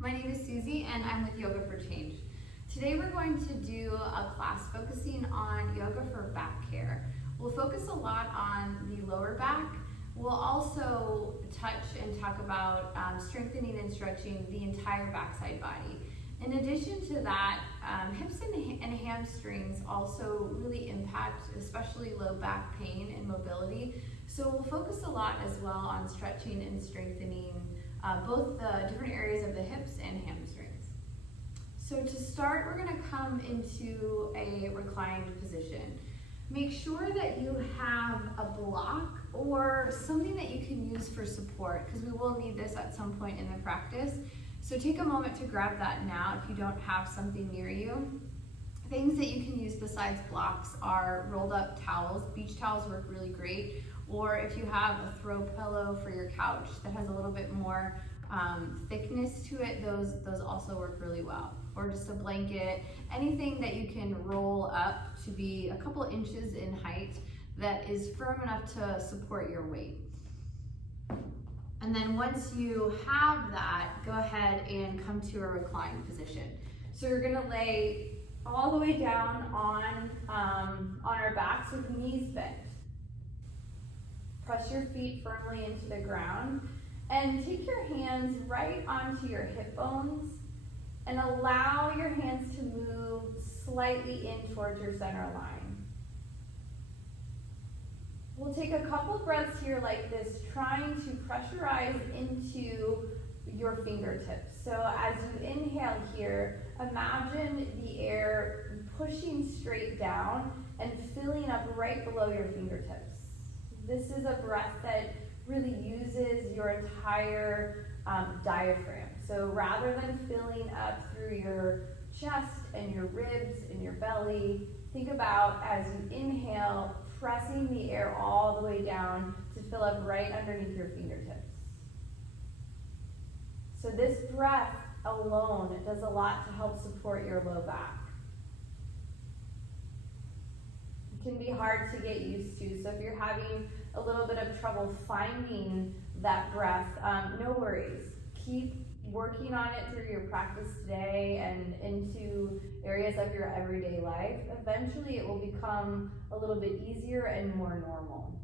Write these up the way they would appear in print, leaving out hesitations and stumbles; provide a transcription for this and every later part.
My name is Susie and I'm with Yoga for Change. Today we're going to do a class focusing on yoga for back care. We'll focus a lot on the lower back. We'll also touch and talk about strengthening and stretching the entire backside body. In addition to that, hips and hamstrings also really impact especially low back pain and mobility. So we'll focus a lot as well on stretching and strengthening both the different areas of the hips and hamstrings. So to start, we're going to come into a reclined position. Make sure that you have a block or something that you can use for support, because we will need this at some point in the practice. So take a moment to grab that now if you don't have something near you. Things that you can use besides blocks are rolled up towels. Beach towels work really great. Or if you have a throw pillow for your couch that has a little bit more thickness to it, those also work really well. Or just a blanket, anything that you can roll up to be a couple inches in height that is firm enough to support your weight. And then once you have that, go ahead and come to a reclined position. So you're gonna lay all the way down on our backs with knees bent. Press your feet firmly into the ground and take your hands right onto your hip bones and allow your hands to move slightly in towards your center line. We'll take a couple breaths here like this, trying to pressurize into your fingertips. So as you inhale here, imagine the air pushing straight down and filling up right below your fingertips. This is a breath that really uses your entire diaphragm. So rather than filling up through your chest and your ribs and your belly, think about as you inhale, pressing the air all the way down to fill up right underneath your fingertips. So this breath alone does a lot to help support your low back. It can be hard to get used to, so if you're having a little bit of trouble finding that breath, no worries. Keep working on it through your practice today and into areas of your everyday life. Eventually it will become a little bit easier and more normal.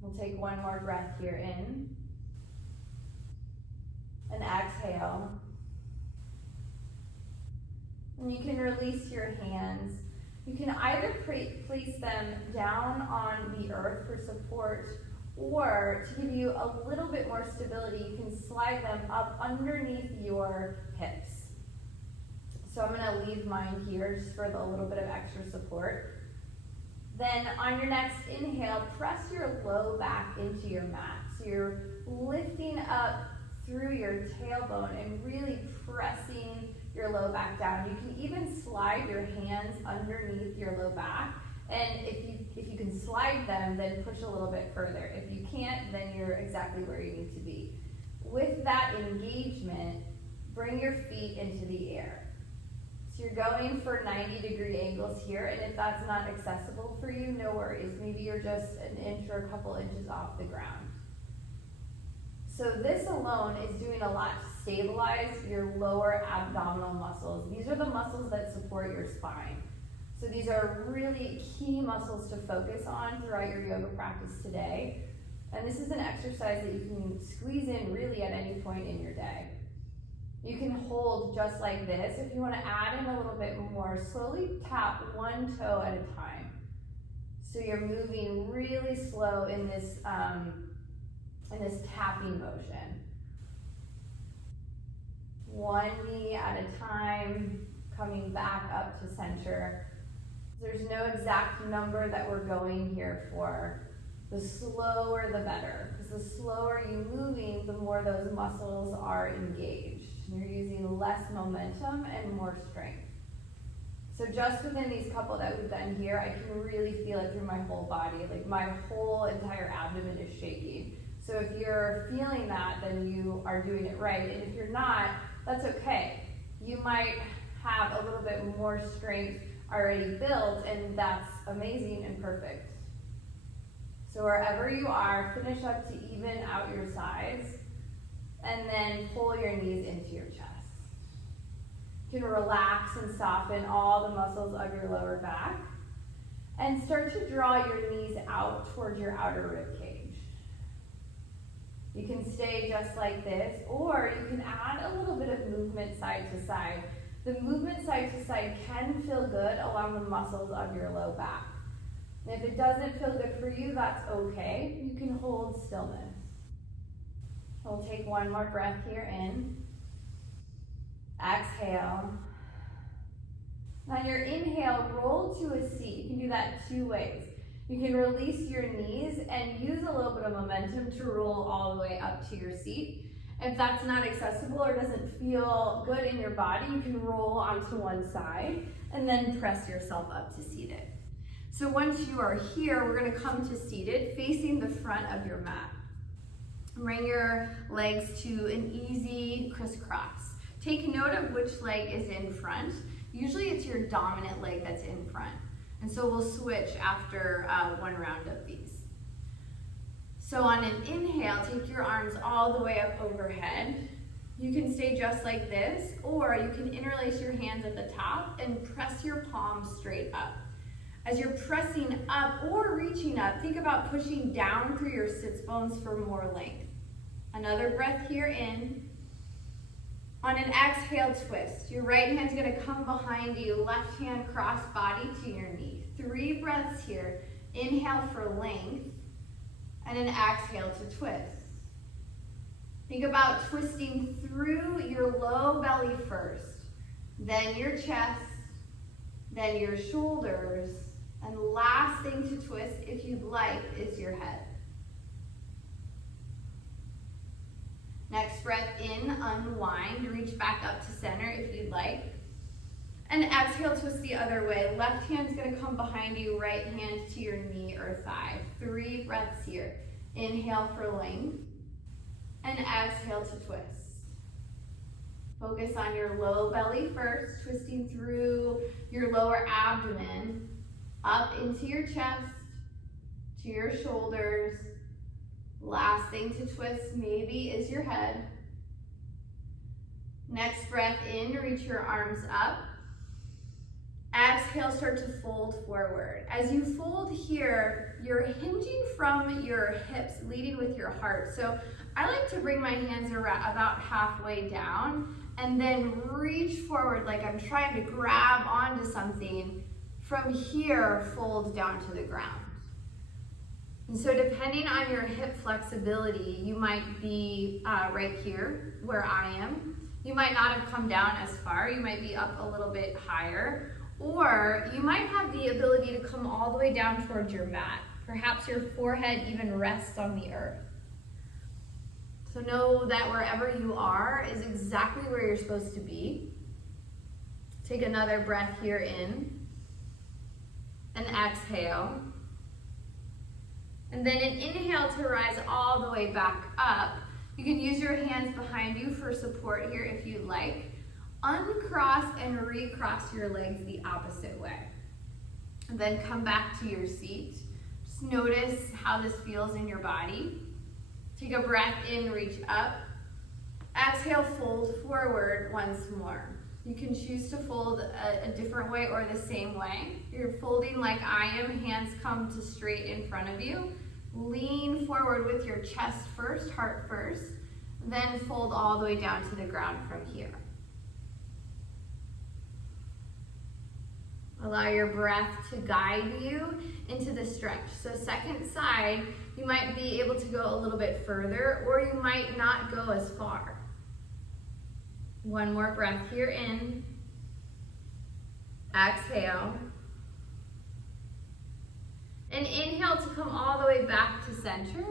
We'll take one more breath here in and exhale. And you can release your hands. You can either place them down on the earth for support, or to give you a little bit more stability, you can slide them up underneath your hips. So I'm gonna leave mine here just for a little bit of extra support. Then on your next inhale, press your low back into your mat. So you're lifting up through your tailbone and really pressing your low back down. You can even slide your hands underneath your low back. And if you can slide them, then push a little bit further. If you can't, then you're exactly where you need to be. With that engagement, bring your feet into the air. So you're going for 90-degree angles here, and if that's not accessible for you, no worries. Maybe you're just an inch or a couple inches off the ground. So this alone is doing a lot to stabilize your lower abdominal muscles. These are the muscles that support your spine. So these are really key muscles to focus on throughout your yoga practice today. And this is an exercise that you can squeeze in really at any point in your day. You can hold just like this. If you want to add in a little bit more, slowly tap one toe at a time. So you're moving really slow in this tapping motion. One knee at a time, coming back up to center. There's no exact number that we're going here for. The slower the better, because the slower you're moving, the more those muscles are engaged. You're using less momentum and more strength. So just within these couple that we've done here, I can really feel it through my whole body. Like my whole entire abdomen is shaking. So if you're feeling that, then you are doing it right. And if you're not, that's okay. You might have a little bit more strength already built, and that's amazing and perfect. So wherever you are, finish up to even out your sides. And then then pull your knees into your chest. You can relax and soften all the muscles of your lower back. And start to draw your knees out towards your outer rib cage. You can stay just like this, or you can add a little bit of movement side to side. The movement side to side can feel good along the muscles of your low back. And if it doesn't feel good for you, that's okay. You can hold stillness. We'll take one more breath here in. Exhale. On your inhale, roll to a seat. You can do that two ways. You can release your knees and use a little bit of momentum to roll all the way up to your seat. If that's not accessible or doesn't feel good in your body, you can roll onto one side and then press yourself up to seated. So once you are here, we're going to come to seated, facing the front of your mat. Bring your legs to an easy crisscross. Take note of which leg is in front. Usually it's your dominant leg that's in front. And so we'll switch after one round of these. So on an inhale, take your arms all the way up overhead. You can stay just like this, or you can interlace your hands at the top and press your palms straight up. As you're pressing up or reaching up, think about pushing down through your sits bones for more length. Another breath here in. On an exhale, twist. Your right hand's gonna come behind you, left hand cross body to your knee. 3 breaths here. Inhale for length, and an exhale to twist. Think about twisting through your low belly first, then your chest, then your shoulders, and last thing to twist, if you'd like, is your head. Next breath in, unwind, reach back up to center if you'd like. And exhale, twist the other way. Left hand's gonna come behind you, right hand to your knee or thigh. 3 breaths here. Inhale for length, and exhale to twist. Focus on your low belly first, twisting through your lower abdomen, up into your chest, to your shoulders. Last thing to twist maybe is your head. Next breath in, reach your arms up. Exhale, start to fold forward. As you fold here, you're hinging from your hips, leading with your heart. So I like to bring my hands around about halfway down and then reach forward like I'm trying to grab onto something. From here, fold down to the ground. And so depending on your hip flexibility, you might be right here where I am. You might not have come down as far. You might be up a little bit higher. Or you might have the ability to come all the way down towards your mat. Perhaps your forehead even rests on the earth. So know that wherever you are is exactly where you're supposed to be. Take another breath here in. And exhale. And then an inhale to rise all the way back up. You can use your hands behind you for support here if you'd like. Uncross and recross your legs the opposite way. And then come back to your seat. Just notice how this feels in your body. Take a breath in, reach up. Exhale, fold forward once more. You can choose to fold a different way or the same way. You're folding like I am, hands come to straight in front of you. Lean forward with your chest first, heart first, then fold all the way down to the ground from here. Allow your breath to guide you into the stretch. So second side, you might be able to go a little bit further, or you might not go as far. One more breath here in. Exhale. And inhale to come all the way back to center.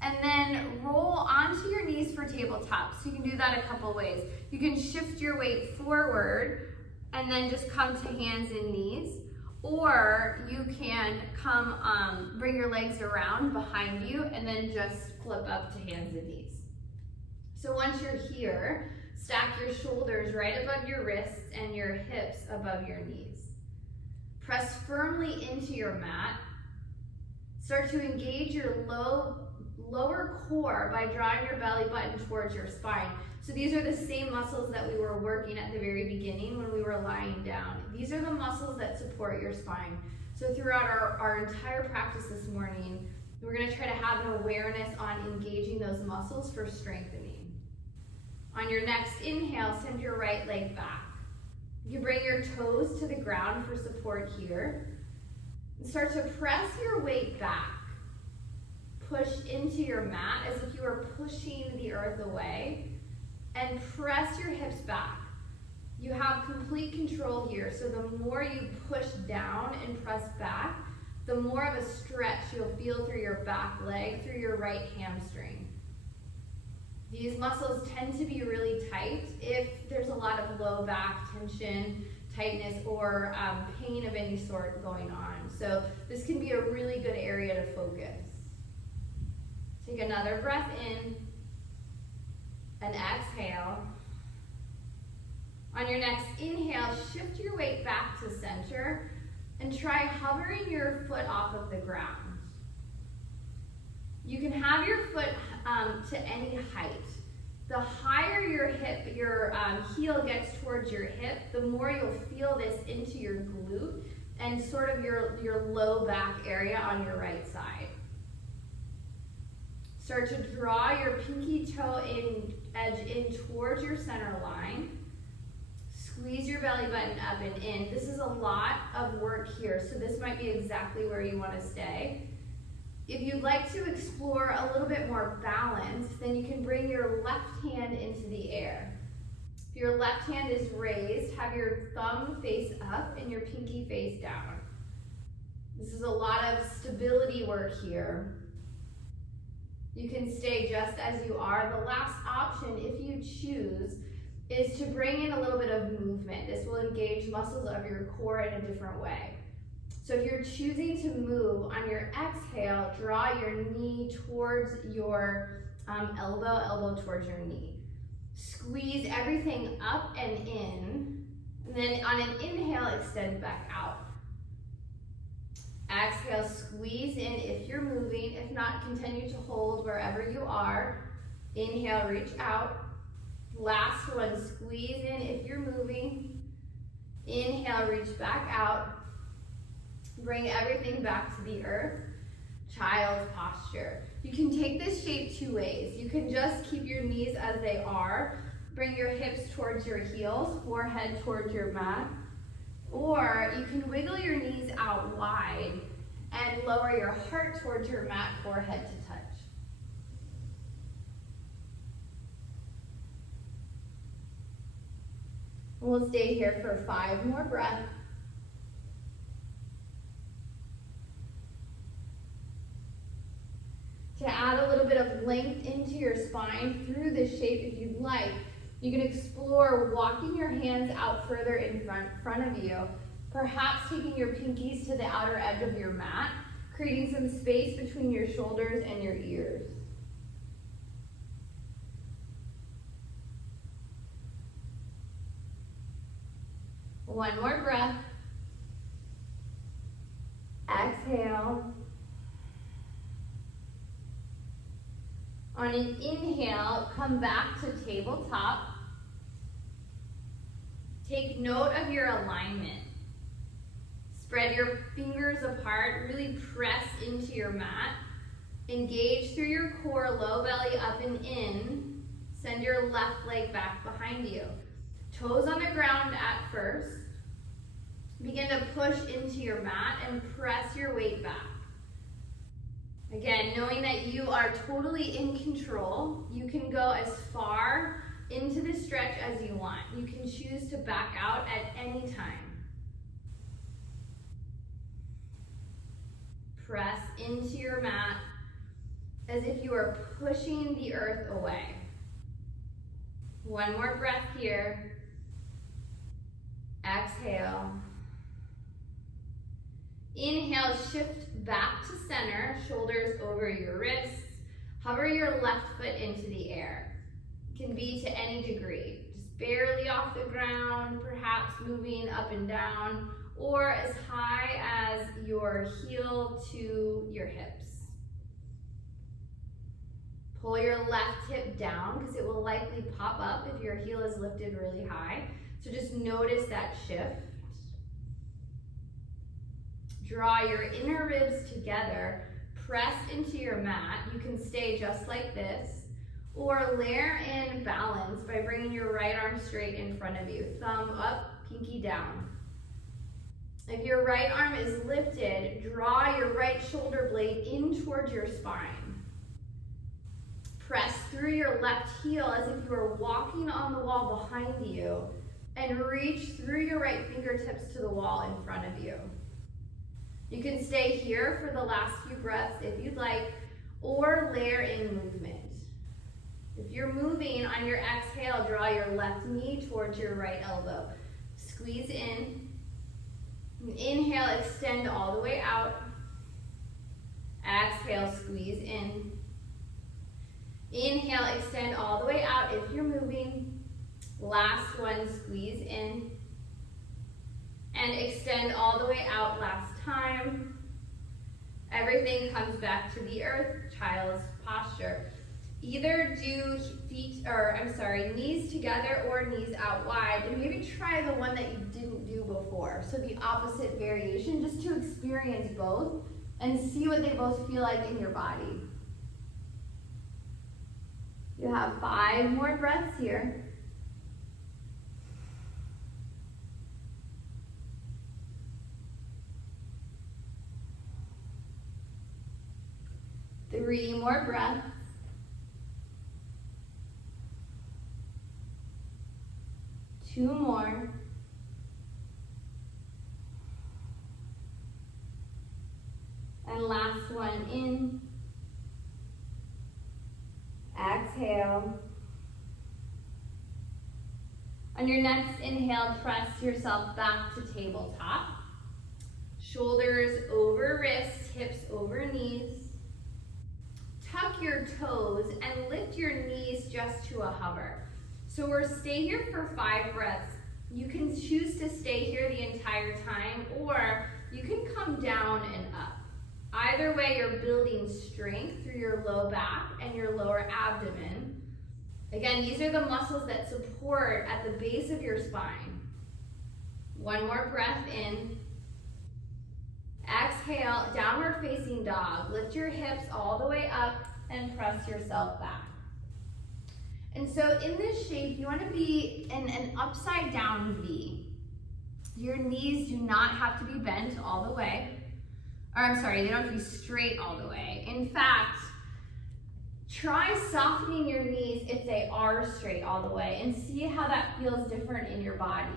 And then roll onto your knees for tabletop. So you can do that a couple ways. You can shift your weight forward and then just come to hands and knees. Or you can come, bring your legs around behind you and then just flip up to hands and knees. So once you're here, stack your shoulders right above your wrists and your hips above your knees. Press firmly into your mat. Start to engage your low lower core by drawing your belly button towards your spine. So these are the same muscles that we were working at the very beginning when we were lying down. These are the muscles that support your spine. So throughout our entire practice this morning, we're going to try to have an awareness on engaging those muscles for strengthening. On your next inhale, send your right leg back. You bring your toes to the ground for support here. And start to press your weight back. Push into your mat as if you were pushing the earth away. And press your hips back. You have complete control here, so the more you push down and press back, the more of a stretch you'll feel through your back leg, through your right hamstring. These muscles tend to be really tight if there's a lot of low back tension, tightness, or pain of any sort going on. So this can be a really good area to focus. Take another breath in and exhale. On your next inhale, shift your weight back to center and try hovering your foot off of the ground. You can have your foot to any height. The higher your heel gets towards your hip, the more you'll feel this into your glute and sort of your low back area on your right side. Start to draw your pinky toe edge in towards your center line. Squeeze your belly button up and in. This is a lot of work here, so this might be exactly where you want to stay. If you'd like to explore a little bit more balance, then you can bring your left hand into the air. If your left hand is raised, have your thumb face up and your pinky face down. This is a lot of stability work here. You can stay just as you are. The last option, if you choose, is to bring in a little bit of movement. This will engage muscles of your core in a different way. So if you're choosing to move, on your exhale, draw your knee towards your elbow towards your knee. Squeeze everything up and in, and then on an inhale, extend back out. Exhale, squeeze in if you're moving. If not, continue to hold wherever you are. Inhale, reach out. Last one, squeeze in if you're moving. Inhale, reach back out. Bring everything back to the earth. Child's posture. You can take this shape two ways. You can just keep your knees as they are. Bring your hips towards your heels, forehead towards your mat. Or you can wiggle your knees out wide and lower your heart towards your mat, forehead to touch. We'll stay here for 5 more breaths. To add a little bit of length into your spine through this shape if you'd like, you can explore walking your hands out further in front of you, perhaps taking your pinkies to the outer edge of your mat, creating some space between your shoulders and your ears. One more breath. Exhale. On an inhale, come back to tabletop. Take note of your alignment. Spread your fingers apart, really press into your mat. Engage through your core, low belly up and in. Send your left leg back behind you. Toes on the ground at first. Begin to push into your mat and press your weight back. Again, knowing that you are totally in control, you can go as far into the stretch as you want. You can choose to back out at any time. Press into your mat as if you are pushing the earth away. One more breath here. Exhale. Inhale, shift back to center, shoulders over your wrists. Hover your left foot into the air. It can be to any degree. Just barely off the ground, perhaps moving up and down, or as high as your heel to your hips. Pull your left hip down because it will likely pop up if your heel is lifted really high. So just notice that shift. Draw your inner ribs together, press into your mat. You can stay just like this, or layer in balance by bringing your right arm straight in front of you. Thumb up, pinky down. If your right arm is lifted, draw your right shoulder blade in towards your spine. Press through your left heel as if you were walking on the wall behind you, and reach through your right fingertips to the wall in front of you. You can stay here for the last few breaths if you'd like, or layer in movement. If you're moving, on your exhale, draw your left knee towards your right elbow. Squeeze in. Inhale, extend all the way out. Exhale, squeeze in. Inhale, extend all the way out if you're moving. Last one, squeeze in. And extend all the way out last time. Everything comes back to the earth, child's posture. Either do knees together or knees out wide, and maybe try the one that you didn't do before. So the opposite variation, just to experience both and see what they both feel like in your body. You have 5 more breaths here. Three more breaths. 2 more. And last one in. Exhale. On your next inhale, press yourself back to tabletop. Shoulders over wrists, hips over knees. Tuck your toes and lift your knees just to a hover. So we're stay here for 5 breaths. You can choose to stay here the entire time, or you can come down and up. Either way, you're building strength through your low back and your lower abdomen. Again, these are the muscles that support at the base of your spine. 1 more breath in. Exhale, downward facing dog. Lift your hips all the way up and press yourself back. And so in this shape, you want to be in an upside down V. Your knees do not have to be bent all the way. They don't have to be straight all the way. In fact, try softening your knees if they are straight all the way and see how that feels different in your body.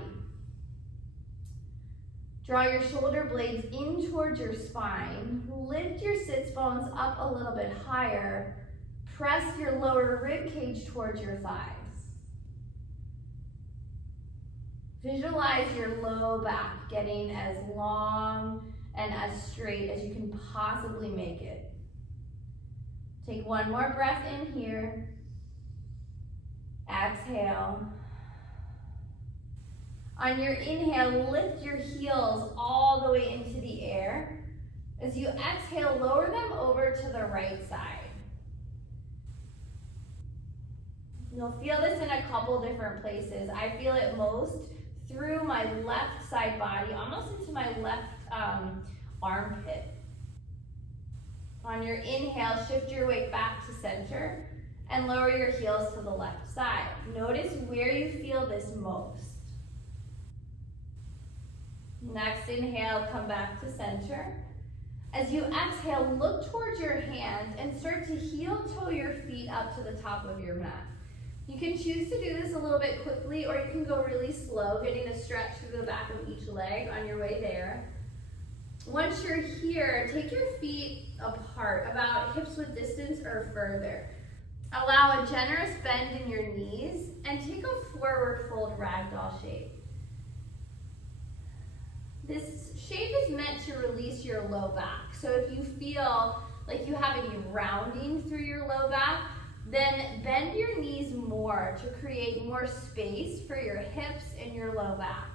Draw your shoulder blades in towards your spine. Lift your sits bones up a little bit higher. Press your lower rib cage towards your thighs. Visualize your low back getting as long and as straight as you can possibly make it. Take 1 more breath in here. Exhale. On your inhale, lift your heels all the way into the air. As you exhale, lower them over to the right side. You'll feel this in a couple different places. I feel it most through my left side body, almost into my left armpit. On your inhale, shift your weight back to center and lower your heels to the left side. Notice where you feel this most. Next inhale, come back to center. As you exhale, look towards your hands and start to heel toe your feet up to the top of your mat. You can choose to do this a little bit quickly, or you can go really slow, getting a stretch through the back of each leg on your way there. Once you're here, take your feet apart, about hips width distance or further. Allow a generous bend in your knees and take a forward fold ragdoll shape. This shape is meant to release your low back. So if you feel like you have any rounding through your low back, then bend your knees more to create more space for your hips and your low back.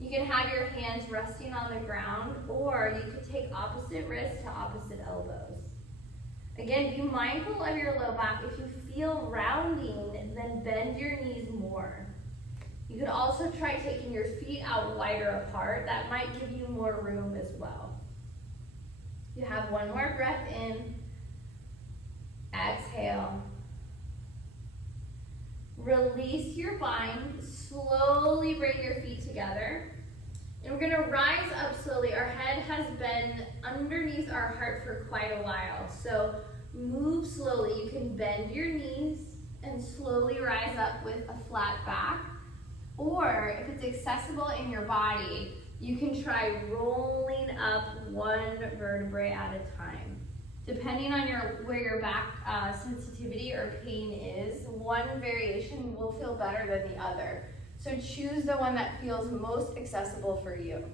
You can have your hands resting on the ground, or you could take opposite wrists to opposite elbows. Again, be mindful of your low back. If you feel rounding, then bend your knees more. You could also try taking your feet out wider apart. That might give you more room as well. You have one more breath in. Exhale. Release your bind. Slowly bring your feet together. And we're gonna rise up slowly. Our head has been underneath our heart for quite a while. So move slowly. You can bend your knees and slowly rise up with a flat back. Or if it's accessible in your body, you can try rolling up one vertebrae at a time. Depending on where your back sensitivity or pain is, one variation will feel better than the other. So choose the one that feels most accessible for you.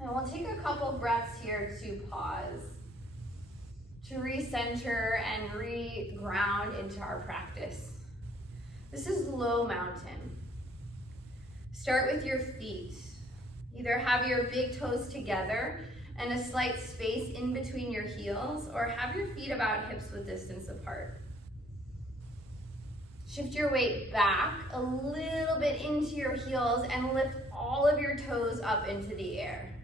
And we'll take a couple breaths here to pause, to recenter and re-ground into our practice. This is low mountain. Start with your feet. Either have your big toes together and a slight space in between your heels, or have your feet about hips width distance apart. Shift your weight back a little bit into your heels and lift all of your toes up into the air.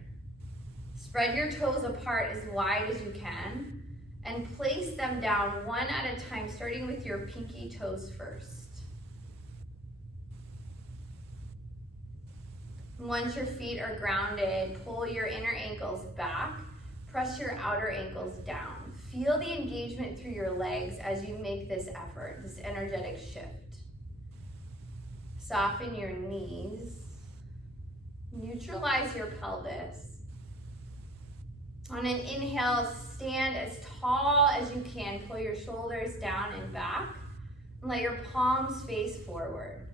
Spread your toes apart as wide as you can and place them down one at a time, starting with your pinky toes first. Once your feet are grounded, pull your inner ankles back, press your outer ankles down. Feel the engagement through your legs as you make this effort, this energetic shift. Soften your knees. Neutralize your pelvis. On an inhale, stand as tall as you can. Pull your shoulders down and back, and let your palms face forward.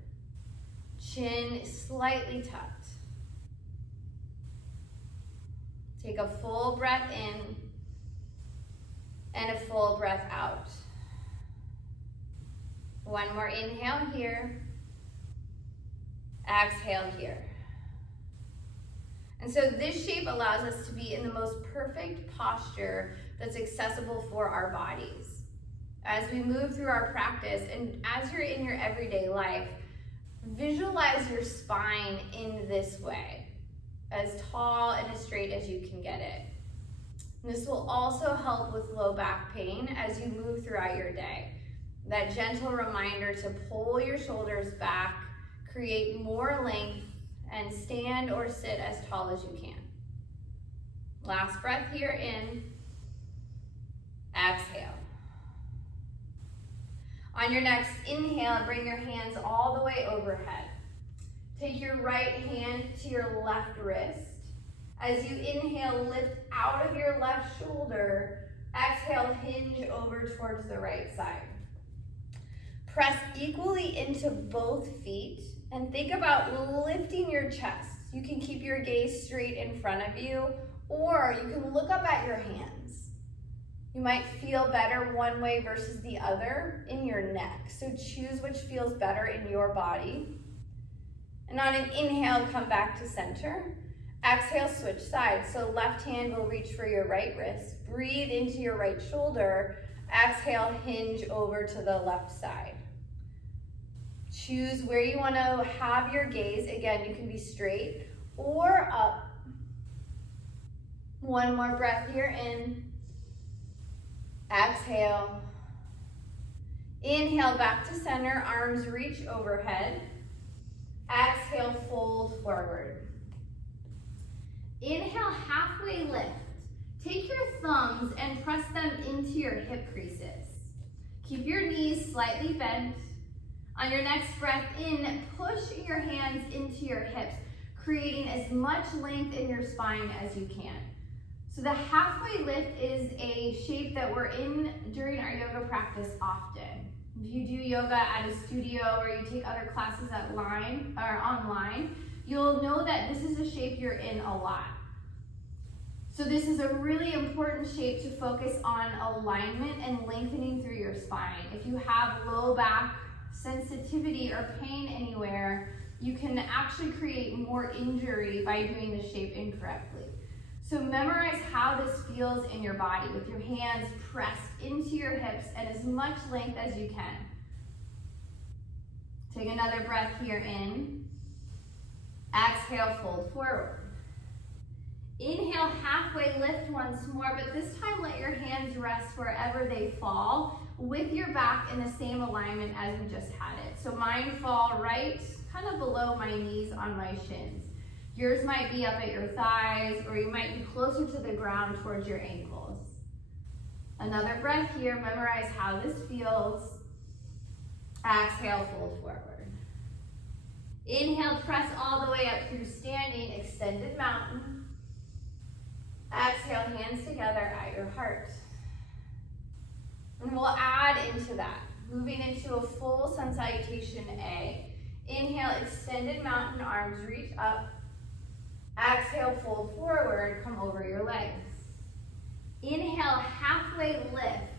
Chin slightly tucked. Take a full breath in and a full breath out. One more inhale here. Exhale here. And so this shape allows us to be in the most perfect posture that's accessible for our bodies. As we move through our practice and as you're in your everyday life, visualize your spine in this way, as tall and as straight as you can get it. And this will also help with low back pain as you move throughout your day. That gentle reminder to pull your shoulders back, create more length, and stand or sit as tall as you can. Last breath here in. Exhale. On your next inhale, bring your hands all the way overhead. Take your right hand to your left wrist. As you inhale, lift out of your left shoulder. Exhale, hinge over towards the right side. Press equally into both feet and think about lifting your chest. You can keep your gaze straight in front of you, or you can look up at your hands. You might feel better one way versus the other in your neck, so choose which feels better in your body. And on an inhale, come back to center. Exhale, switch sides. So left hand will reach for your right wrist. Breathe into your right shoulder. Exhale, hinge over to the left side. Choose where you want to have your gaze. Again, you can be straight or up. One more breath here in. Exhale. Inhale back to center, arms reach overhead. Exhale, fold forward. Inhale, halfway lift. Take your thumbs and press them into your hip creases. Keep your knees slightly bent. On your next breath in, push your hands into your hips, creating as much length in your spine as you can. So the halfway lift is a shape that we're in during our yoga practice often. If you do yoga at a studio or you take other classes online, you'll know that this is a shape you're in a lot. So this is a really important shape to focus on alignment and lengthening through your spine. If you have low back sensitivity or pain anywhere, you can actually create more injury by doing the shape incorrectly. So memorize how this feels in your body with your hands pressed into your hips and as much length as you can. Take another breath here in. Exhale, fold forward. Inhale, halfway lift once more, but this time let your hands rest wherever they fall with your back in the same alignment as we just had it. So mine fall right, kind of below my knees on my shins. Yours might be up at your thighs, or you might be closer to the ground towards your ankles. Another breath here, memorize how this feels. Exhale, fold forward. Inhale, press all the way up through standing, extended mountain. Exhale, hands together at your heart. And we'll add into that, moving into a full sun salutation A. Inhale, extended mountain, arms reach up. Exhale, fold forward, come over your legs. Inhale, halfway lift.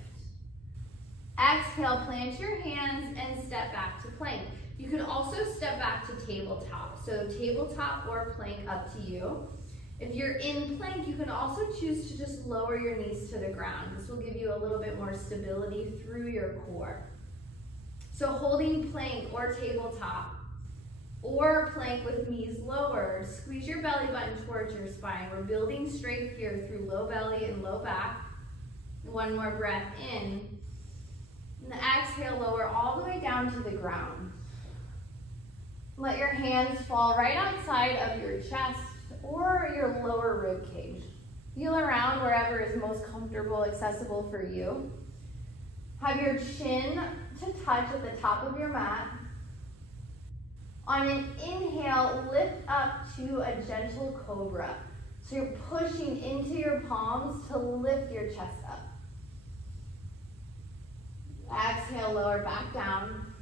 Exhale, plant your hands and step back to plank. You could also step back to tabletop. So tabletop or plank, up to you. If you're in plank, you can also choose to just lower your knees to the ground. This will give you a little bit more stability through your core. So holding plank or tabletop, or plank with knees lower, squeeze your belly button towards your spine. We're building strength here through low belly and low back. One more breath in. And exhale, lower all the way down to the ground. Let your hands fall right outside of your chest or your lower rib cage. Feel around wherever is most comfortable, accessible for you. Have your chin to touch at the top of your mat. On an inhale, lift up to a gentle cobra. So you're pushing into your palms to lift your chest up. Exhale, lower back down.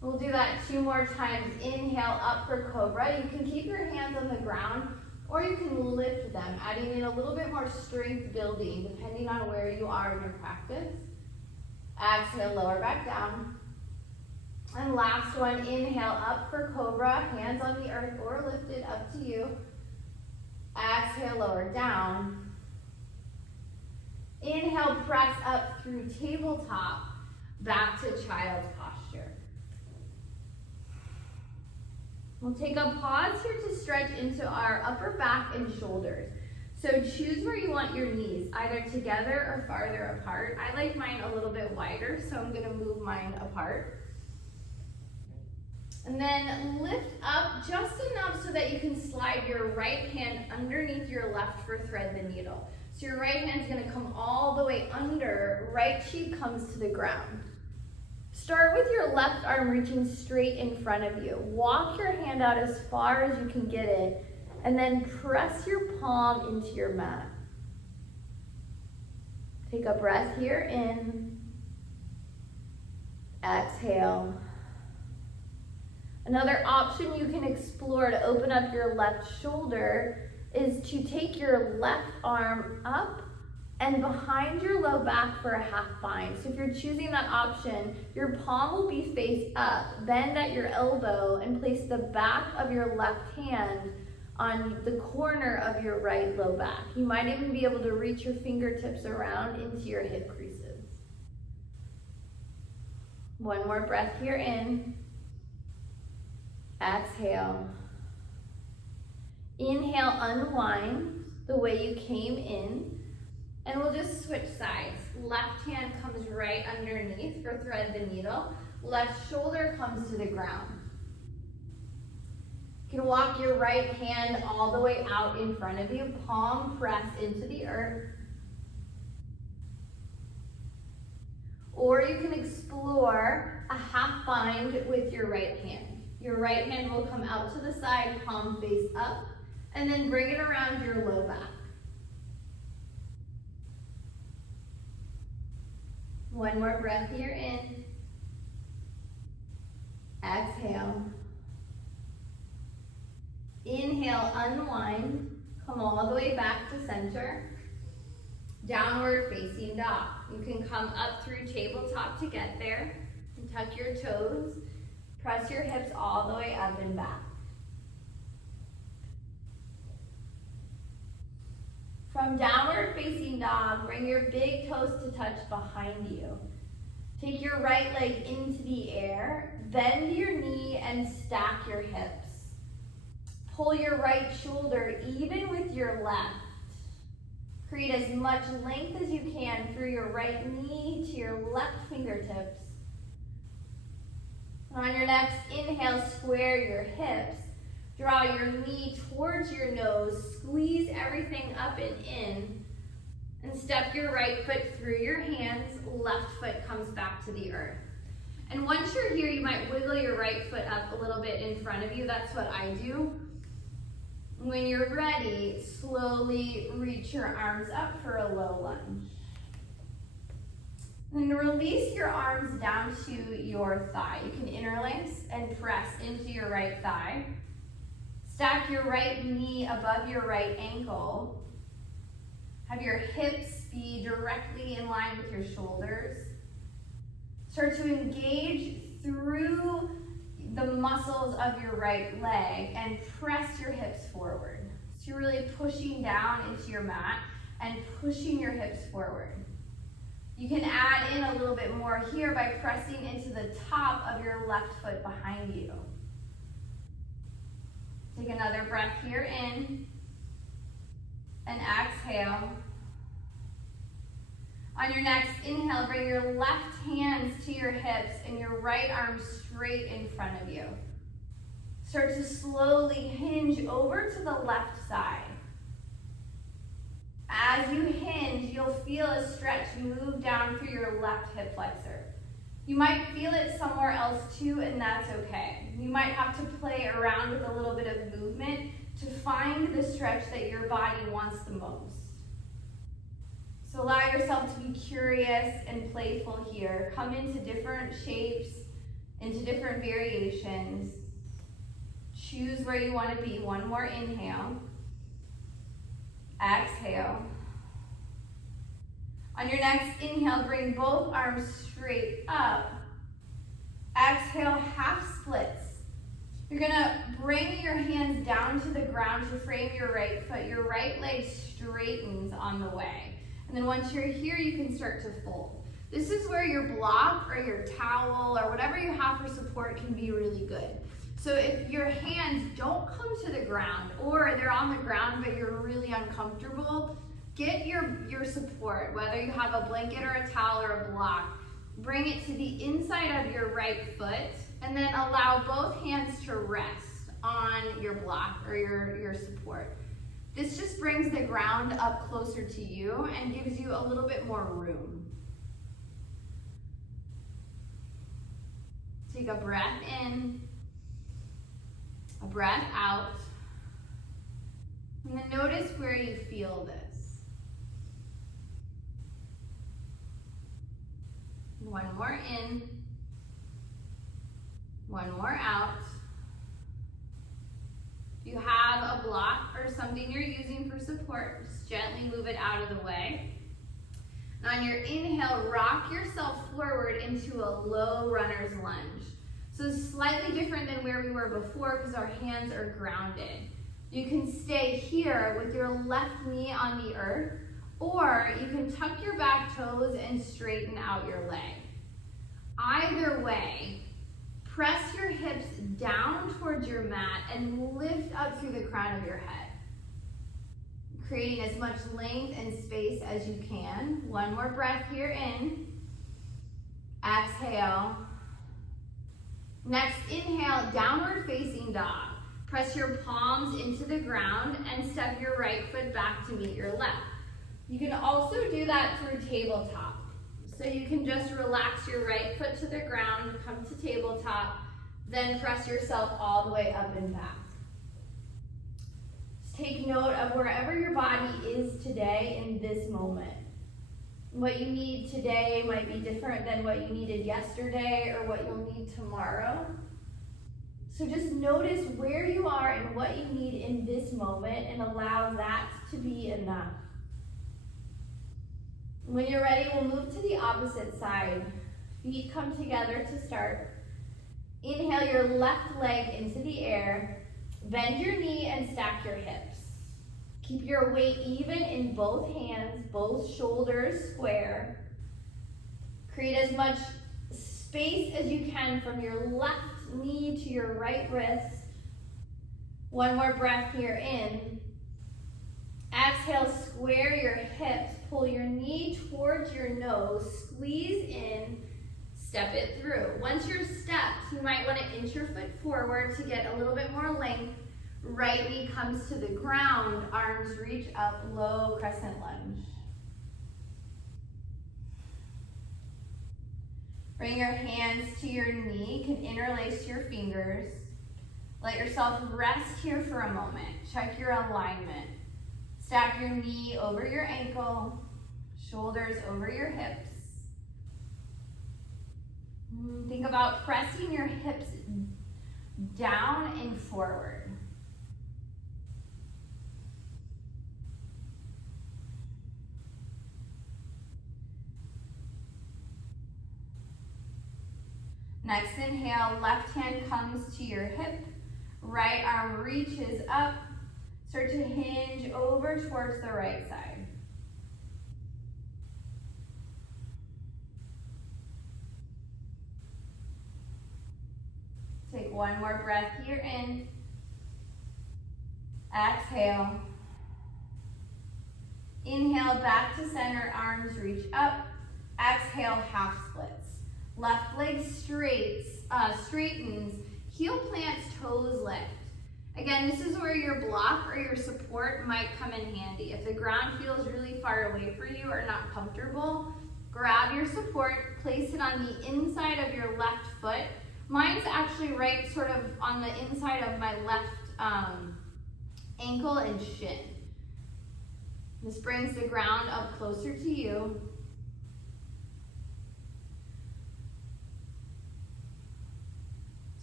We'll do that 2 more times. Inhale, up for cobra. You can keep your hands on the ground, or you can lift them, adding in a little bit more strength building, depending on where you are in your practice. Exhale, lower back down. And last one, inhale, up for cobra, hands on the earth or lifted, up to you. Exhale, lower down. Inhale, press up through tabletop, back to child's posture. We'll take a pause here to stretch into our upper back and shoulders. So choose where you want your knees, either together or farther apart. I like mine a little bit wider, so I'm gonna move mine apart. And then lift up just enough so that you can slide your right hand underneath your left for thread the needle. So your right hand's gonna come all the way under, right cheek comes to the ground. Start with your left arm reaching straight in front of you. Walk your hand out as far as you can get it, and then press your palm into your mat. Take a breath here in. Exhale. Another option you can explore to open up your left shoulder is to take your left arm up and behind your low back for a half bind. So if you're choosing that option, your palm will be face up. Bend at your elbow and place the back of your left hand on the corner of your right low back. You might even be able to reach your fingertips around into your hip creases. One more breath here in. Exhale. Inhale, unwind the way you came in. And we'll just switch sides. Left hand comes right underneath for thread the needle. Left shoulder comes to the ground. You can walk your right hand all the way out in front of you. Palm press into the earth. Or you can explore a half bind with your right hand. Your right hand will come out to the side, palm face up, and then bring it around your low back. One more breath here in. Exhale. Inhale, unwind. Come all the way back to center. Downward facing dog. You can come up through tabletop to get there. And tuck your toes. Press your hips all the way up and back. From downward facing dog, bring your big toes to touch behind you. Take your right leg into the air, bend your knee and stack your hips. Pull your right shoulder even with your left. Create as much length as you can through your right knee to your left fingertips. On your next inhale, square your hips. Draw your knee towards your nose, squeeze everything up and in, and step your right foot through your hands, left foot comes back to the earth. And once you're here, you might wiggle your right foot up a little bit in front of you. That's what I do. When you're ready, slowly reach your arms up for a low lunge. Then release your arms down to your thigh. You can interlace and press into your right thigh. Stack your right knee above your right ankle. Have your hips be directly in line with your shoulders. Start to engage through the muscles of your right leg and press your hips forward. So you're really pushing down into your mat and pushing your hips forward. You can add in a little bit more here by pressing into the top of your left foot behind you. Take another breath here in and exhale. On your next inhale, bring your left hands to your hips and your right arm straight in front of you. Start to slowly hinge over to the left side. As you hinge, you'll feel a stretch move down through your left hip flexor. You might feel it somewhere else too, and that's okay. You might have to play around with a little bit of movement to find the stretch that your body wants the most. So allow yourself to be curious and playful here. Come into different shapes, into different variations. Choose where you want to be. One more inhale. Exhale. On your next inhale, bring both arms straight up. Exhale, half splits. You're gonna bring your hands down to the ground to frame your right foot. Your right leg straightens on the way. And then once you're here, you can start to fold. This is where your block or your towel or whatever you have for support can be really good. So if your hands don't come to the ground or they're on the ground but you're really uncomfortable, get your support, whether you have a blanket or a towel or a block. Bring it to the inside of your right foot and then allow both hands to rest on your block or your support. This just brings the ground up closer to you and gives you a little bit more room. Take a breath in, a breath out, and then notice where you feel this. One more in, one more out. If you have a block or something you're using for support, just gently move it out of the way. And on your inhale, rock yourself forward into a low runner's lunge. So it's slightly different than where we were before because our hands are grounded. You can stay here with your left knee on the earth, or you can tuck your back toes and straighten out your leg. Either way, press your hips down towards your mat and lift up through the crown of your head, creating as much length and space as you can. One more breath here in. Exhale. Next, inhale, downward facing dog. Press your palms into the ground and step your right foot back to meet your left. You can also do that through tabletop. So you can just relax your right foot to the ground, come to tabletop, then press yourself all the way up and back. Just take note of wherever your body is today in this moment. What you need today might be different than what you needed yesterday or what you'll need tomorrow. So just notice where you are and what you need in this moment and allow that to be enough. When you're ready, we'll move to the opposite side. Feet come together to start. Inhale your left leg into the air. Bend your knee and stack your hips. Keep your weight even in both hands, both shoulders square. Create as much space as you can from your left knee to your right wrist. One more breath here in. Exhale, square your hips, pull your knee towards your nose, squeeze in, step it through. Once you're stepped, you might want to inch your foot forward to get a little bit more length. Right knee comes to the ground, arms reach up, low crescent lunge. Bring your hands to your knee, you can interlace your fingers. Let yourself rest here for a moment. Check your alignment. Stack your knee over your ankle, shoulders over your hips. Think about pressing your hips down and forward. Next inhale, left hand comes to your hip, right arm reaches up. Start to hinge over towards the right side. Take one more breath here in. Exhale. Inhale, back to center, arms reach up. Exhale, half splits. Left leg straightens, heel plants, toes lift. Again, this is where your block or your support might come in handy. If the ground feels really far away for you or not comfortable, grab your support, place it on the inside of your left foot. Mine's actually right sort of on the inside of my left ankle and shin. This brings the ground up closer to you.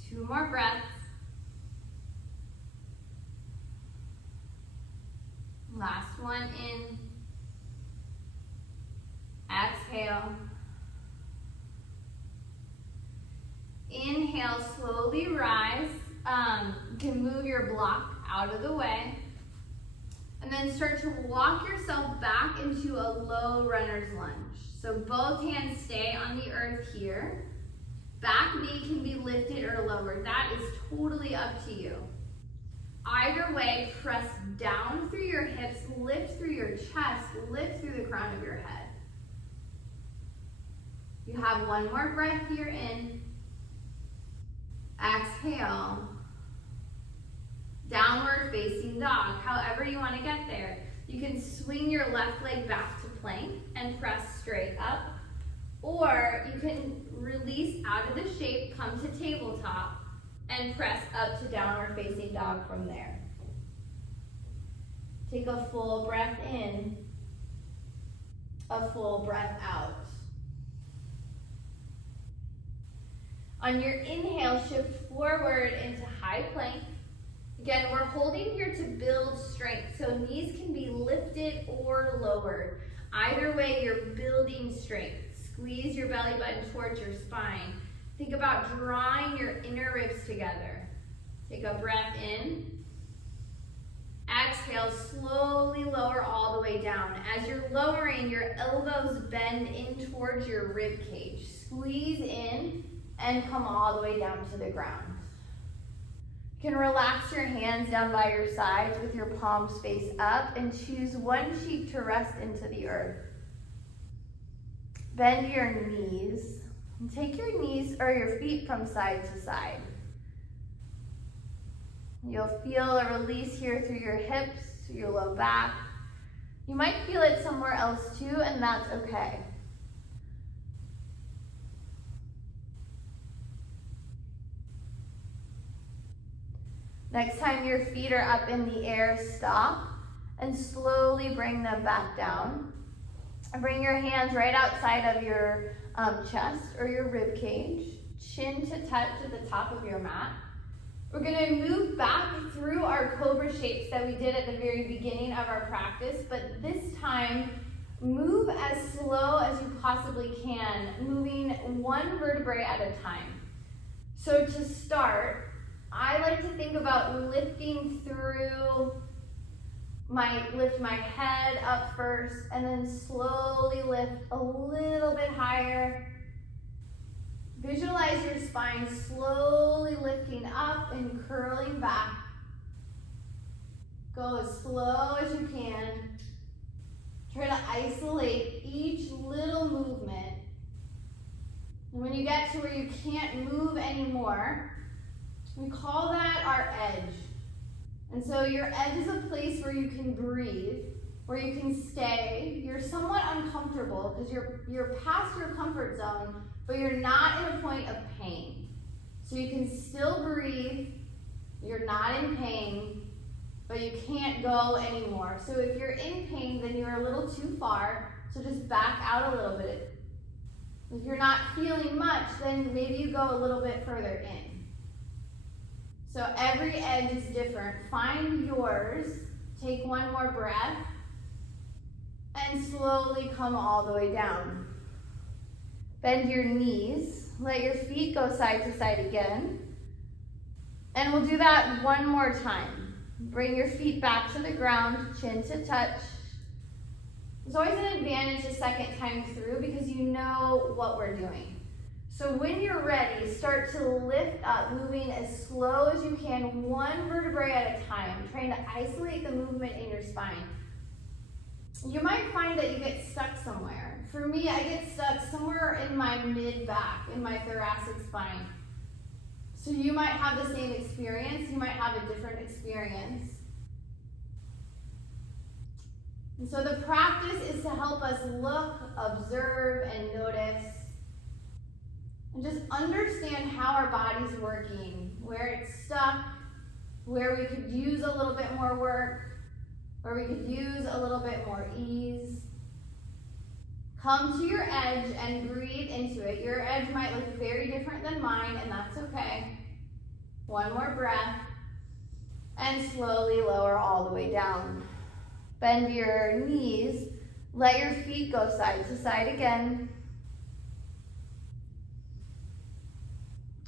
Two more breaths. Last one in. Exhale. Inhale, slowly rise. You can move your block out of the way. And then start to walk yourself back into a low runner's lunge. So both hands stay on the earth here. Back knee can be lifted or lowered. That is totally up to you. Either way, press down through your hips, lift through your chest, lift through the crown of your head. You have one more breath here in. Exhale. Downward facing dog, however you want to get there. You can swing your left leg back to plank and press straight up, or you can release out of the shape, come to tabletop, and press up to downward facing dog from there. Take a full breath in, a full breath out. On your inhale, shift forward into high plank. Again, we're holding here to build strength, so knees can be lifted or lowered. Either way, you're building strength. Squeeze your belly button towards your spine. Think about drawing your inner ribs together. Take a breath in. Exhale, slowly lower all the way down. As you're lowering, your elbows bend in towards your rib cage. Squeeze in and come all the way down to the ground. You can relax your hands down by your sides with your palms face up and choose one cheek to rest into the earth. Bend your knees and take your knees or your feet from side to side. You'll feel a release here through your hips, your low back. You might feel it somewhere else too, and that's okay. Next time your feet are up in the air, stop and slowly bring them back down. And bring your hands right outside of your chest or your rib cage, chin to touch at the top of your mat. We're gonna move back through our cobra shapes that we did at the very beginning of our practice, but this time, move as slow as you possibly can, moving one vertebrae at a time. So to start, I like to think about lifting through Might lift my head up first and then slowly lift a little bit higher. Visualize your spine slowly lifting up and curling back. Go as slow as you can. Try to isolate each little movement. And when you get to where you can't move anymore, we call that our edge. And so your edge is a place where you can breathe, where you can stay. You're somewhat uncomfortable because you're past your comfort zone, but you're not in a point of pain. So you can still breathe, you're not in pain, but you can't go anymore. So if you're in pain, then you're a little too far, so just back out a little bit. If you're not feeling much, then maybe you go a little bit further in. So every edge is different. Find yours, take one more breath, and slowly come all the way down. Bend your knees, let your feet go side to side again. And we'll do that one more time. Bring your feet back to the ground, chin to touch. There's always an advantage the second time through because you know what we're doing. So when you're ready, start to lift up, moving as slow as you can, one vertebrae at a time, trying to isolate the movement in your spine. You might find that you get stuck somewhere. For me, I get stuck somewhere in my mid-back, in my thoracic spine. So you might have the same experience, you might have a different experience. And so the practice is to help us look, observe, and notice. And just understand how our body's working, where it's stuck, where we could use a little bit more work, where we could use a little bit more ease. Come to your edge and breathe into it. Your edge might look very different than mine, and that's okay. One more breath, and slowly lower all the way down. Bend your knees, let your feet go side to side again.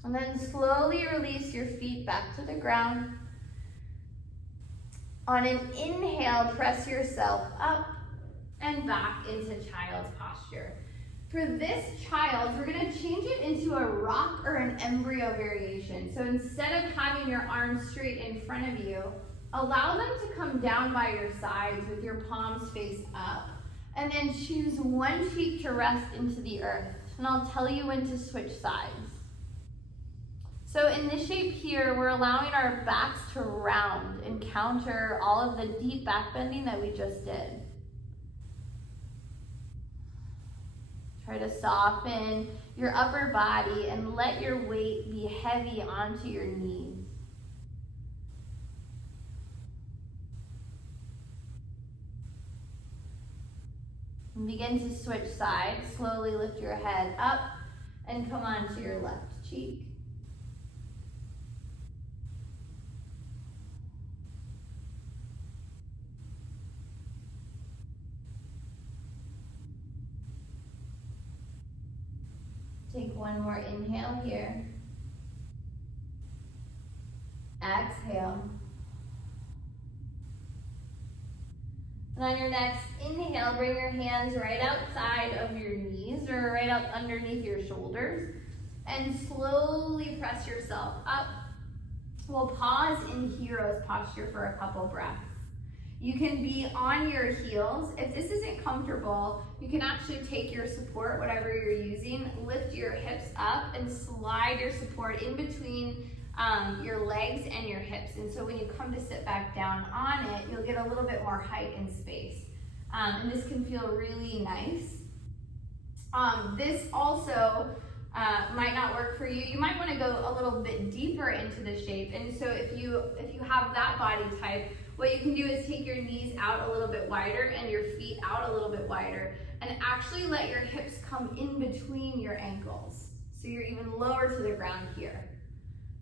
And then slowly release your feet back to the ground. On an inhale, press yourself up and back into child's posture. For this child, we're going to change it into a rock or an embryo variation. So instead of having your arms straight in front of you, allow them to come down by your sides with your palms face up. And then choose one cheek to rest into the earth. And I'll tell you when to switch sides. So in this shape here, we're allowing our backs to round and counter all of the deep back bending that we just did. Try to soften your upper body and let your weight be heavy onto your knees. And begin to switch sides. Slowly lift your head up and come onto your left cheek. Take one more inhale here. Exhale. And on your next inhale, bring your hands right outside of your knees or right up underneath your shoulders and slowly press yourself up. We'll pause in hero's posture for a couple breaths. You can be on your heels. If this isn't comfortable, you can actually take your support, whatever you're using, lift your hips up and slide your support in between your legs and your hips. And so when you come to sit back down on it, you'll get a little bit more height and space. And this can feel really nice. This also might not work for you. You might want to go a little bit deeper into the shape. And so if you have that body type, what you can do is take your knees out a little bit wider and your feet out a little bit wider and actually let your hips come in between your ankles. So you're even lower to the ground here.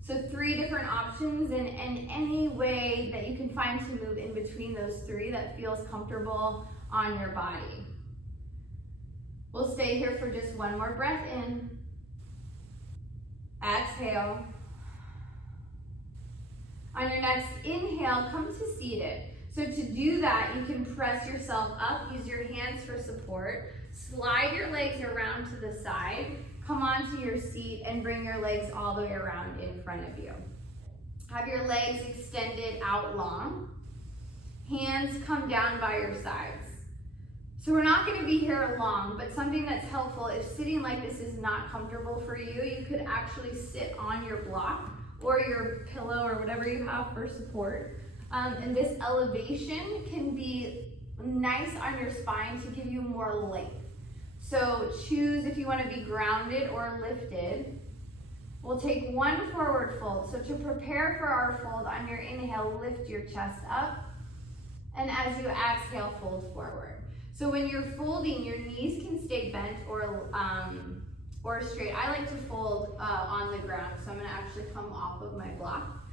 So 3 different options and any way that you can find to move in between those 3 that feels comfortable on your body. We'll stay here for just one more breath in. Exhale. On your next inhale, come to seated. So to do that, you can press yourself up, use your hands for support, slide your legs around to the side, come onto your seat, and bring your legs all the way around in front of you. Have your legs extended out long. Hands come down by your sides. So we're not going to be here long, but something that's helpful, if sitting like this is not comfortable for you, you could actually sit on your block or your pillow or whatever you have for support. And this elevation can be nice on your spine to give you more length. So choose if you want to be grounded or lifted. We'll take one forward fold. So to prepare for our fold, on your inhale, lift your chest up. And as you exhale, fold forward. So when you're folding, your knees can stay bent or straight. I like to fold on the ground, so I'm going to actually come off of my block.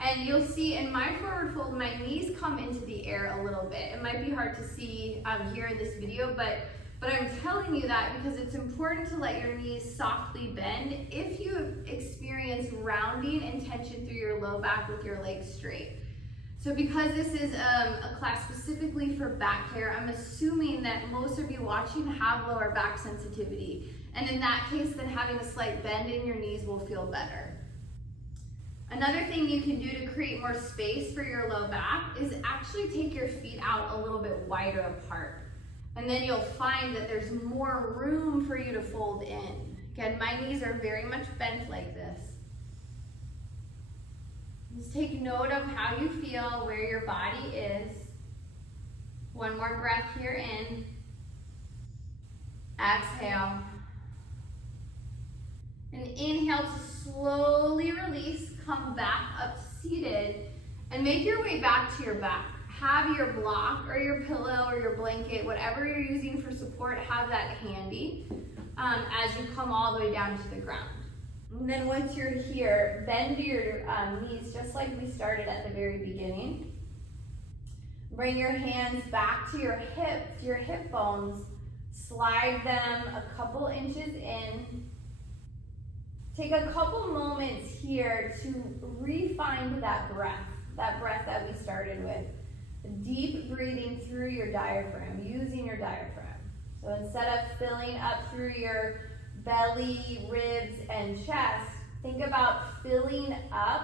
And you'll see in my forward fold, my knees come into the air a little bit. It might be hard to see here in this video, but I'm telling you that because it's important to let your knees softly bend if you experience rounding and tension through your low back with your legs straight. So because this is a class specifically for back care, I'm assuming that most of you watching have lower back sensitivity. And in that case, then having a slight bend in your knees will feel better. Another thing you can do to create more space for your low back is actually take your feet out a little bit wider apart. And then you'll find that there's more room for you to fold in. Again, my knees are very much bent like this. Just take note of how you feel, where your body is. One more breath here in. Exhale. And inhale to slowly release. Come back up to seated. And make your way back to your back. Have your block or your pillow or your blanket, whatever you're using for support, have that handy as you come all the way down to the ground. And then once you're here, bend your knees just like we started at the very beginning. Bring your hands back to your hips, your hip bones. Slide them a couple inches in. Take a couple moments here to refine that breath that we started with. Deep breathing through your diaphragm, using your diaphragm. So instead of filling up through your belly, ribs, and chest, think about filling up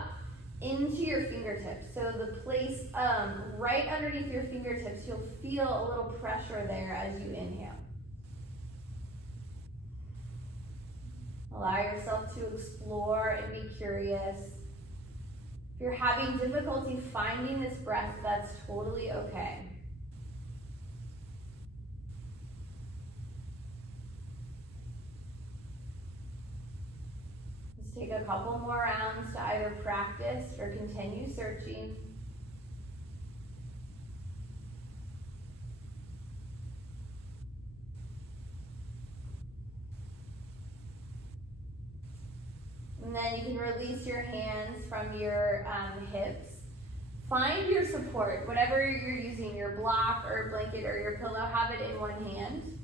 into your fingertips. So the place right underneath your fingertips, you'll feel a little pressure there as you inhale. Allow yourself to explore and be curious. If you're having difficulty finding this breath, that's totally okay. Let's take a couple more rounds to either practice or continue searching. And then you can release your hands from your hips. Find your support, whatever you're using, your block or blanket or your pillow, have it in one hand.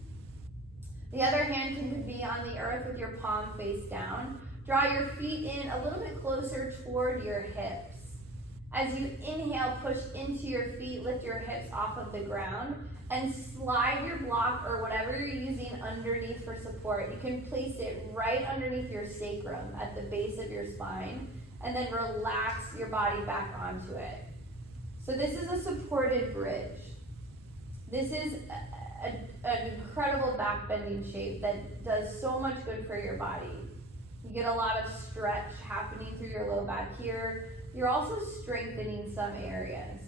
The other hand can be on the earth with your palm face down. Draw your feet in a little bit closer toward your hips. As you inhale, push into your feet, lift your hips off of the ground, and slide your block or whatever you're using underneath for support. You can place it right underneath your sacrum at the base of your spine, and then relax your body back onto it. So this is a supported bridge. This is an incredible back bending shape that does so much good for your body. You get a lot of stretch happening through your low back here. You're also strengthening some areas.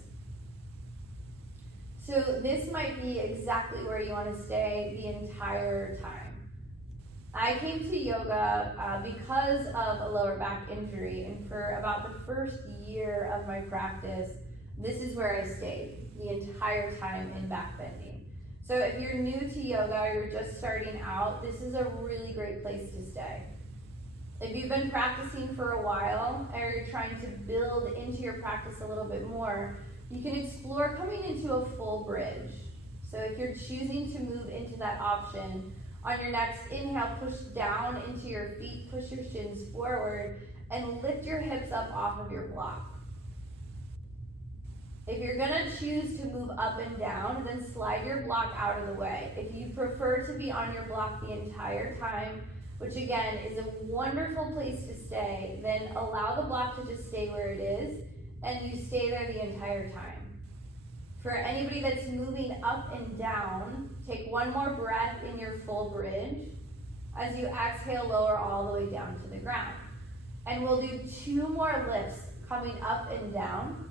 So this might be exactly where you want to stay the entire time. I came to yoga because of a lower back injury, and for about the first year of my practice, this is where I stayed the entire time in back bending. So if you're new to yoga or you're just starting out, this is a really great place to stay. If you've been practicing for a while or you're trying to build into your practice a little bit more, you can explore coming into a full bridge. So if you're choosing to move into that option, on your next inhale, push down into your feet, push your shins forward, and lift your hips up off of your block. If you're gonna choose to move up and down, then slide your block out of the way. If you prefer to be on your block the entire time, which again is a wonderful place to stay, then allow the block to just stay where it is, and you stay there the entire time. For anybody that's moving up and down, take one more breath in your full bridge. As you exhale, lower all the way down to the ground. And we'll do 2 more lifts coming up and down,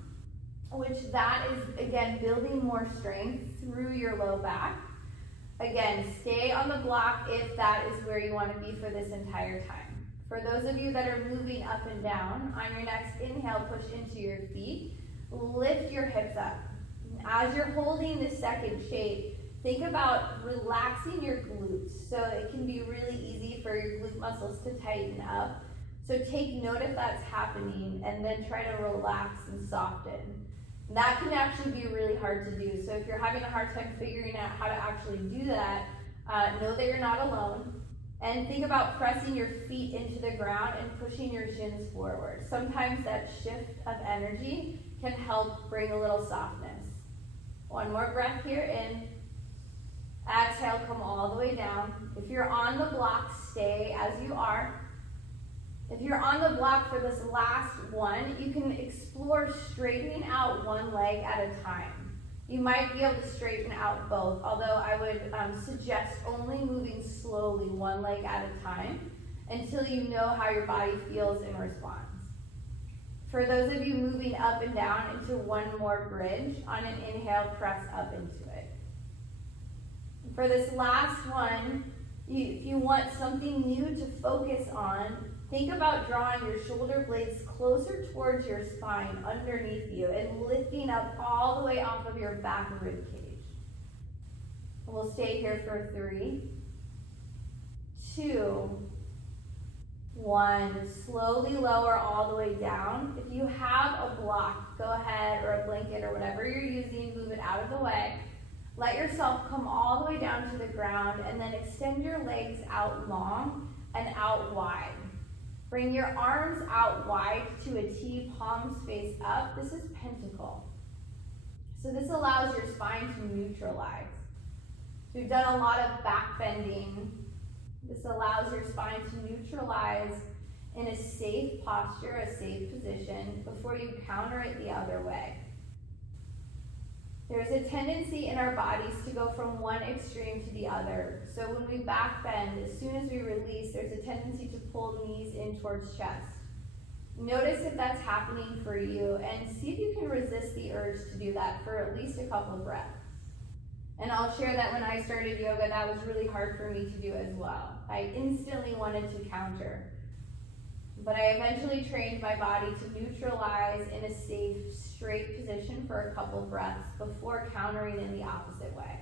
which that is, again, building more strength through your low back. Again, stay on the block if that is where you want to be for this entire time. For those of you that are moving up and down, on your next inhale, push into your feet, lift your hips up. As you're holding this second shape, think about relaxing your glutes. So it can be really easy for your glute muscles to tighten up. So take note if that's happening and then try to relax and soften. That can actually be really hard to do. So if you're having a hard time figuring out how to actually do that, know that you're not alone. And think about pressing your feet into the ground and pushing your shins forward. Sometimes that shift of energy can help bring a little softness. One more breath here in. Exhale, come all the way down. If you're on the block, stay as you are. If you're on the block for this last one, you can explore straightening out one leg at a time. You might be able to straighten out both, although I would suggest only moving slowly one leg at a time until you know how your body feels in response. For those of you moving up and down into one more bridge, on an inhale, press up into it. For this last one, if you want something new to focus on, think about drawing your shoulder blades closer towards your spine underneath you and lifting up all the way off of your back rib cage. We'll stay here for 3, 2, 1. Slowly lower all the way down. If you have a block, go ahead, or a blanket or whatever you're using, move it out of the way. Let yourself come all the way down to the ground and then extend your legs out long and out wide. Bring your arms out wide to a T, palms face up. This is pentacle. So this allows your spine to neutralize. So we've done a lot of back bending. This allows your spine to neutralize in a safe posture, a safe position, before you counter it the other way. There's a tendency in our bodies to go from one extreme to the other. So when we back bend, as soon as we release, there's a tendency to pull knees in towards chest. Notice if that's happening for you and see if you can resist the urge to do that for at least a couple breaths. And I'll share that when I started yoga, that was really hard for me to do as well. I instantly wanted to counter. But I eventually trained my body to neutralize in a safe, straight position for a couple breaths before countering in the opposite way.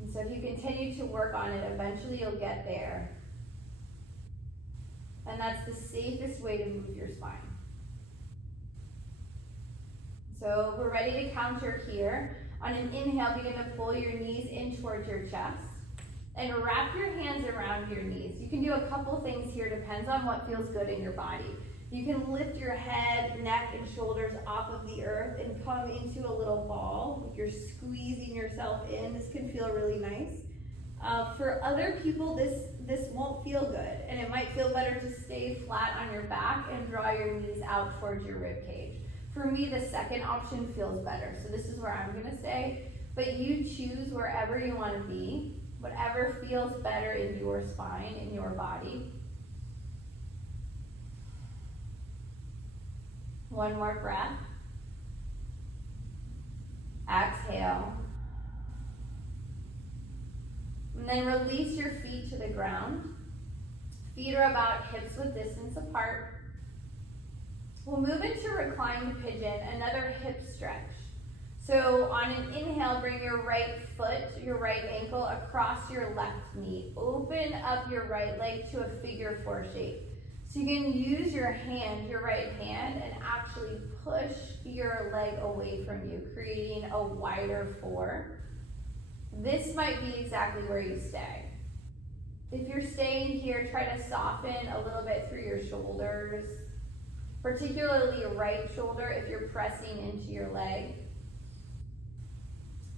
And so if you continue to work on it, eventually you'll get there. And that's the safest way to move your spine. So we're ready to counter here. On an inhale, begin to pull your knees in towards your chest. And wrap your hands around your knees. You can do a couple things here, depends on what feels good in your body. You can lift your head, neck, and shoulders off of the earth and come into a little ball. You're squeezing yourself in. This can feel really nice. For other people, this won't feel good, and it might feel better to stay flat on your back and draw your knees out towards your rib cage. For me, the second option feels better, so this is where I'm gonna stay, but you choose wherever you wanna be. Whatever feels better in your spine, in your body. One more breath. Exhale. And then release your feet to the ground. Feet are about hips width distance apart. We'll move into reclined pigeon, another hip stretch. So on an inhale, bring your right foot, your right ankle across your left knee. Open up your right leg to a figure 4 shape. So you can use your hand, your right hand, and actually push your leg away from you, creating a wider 4. This might be exactly where you stay. If you're staying here, try to soften a little bit through your shoulders. particularly your right shoulder if you're pressing into your leg.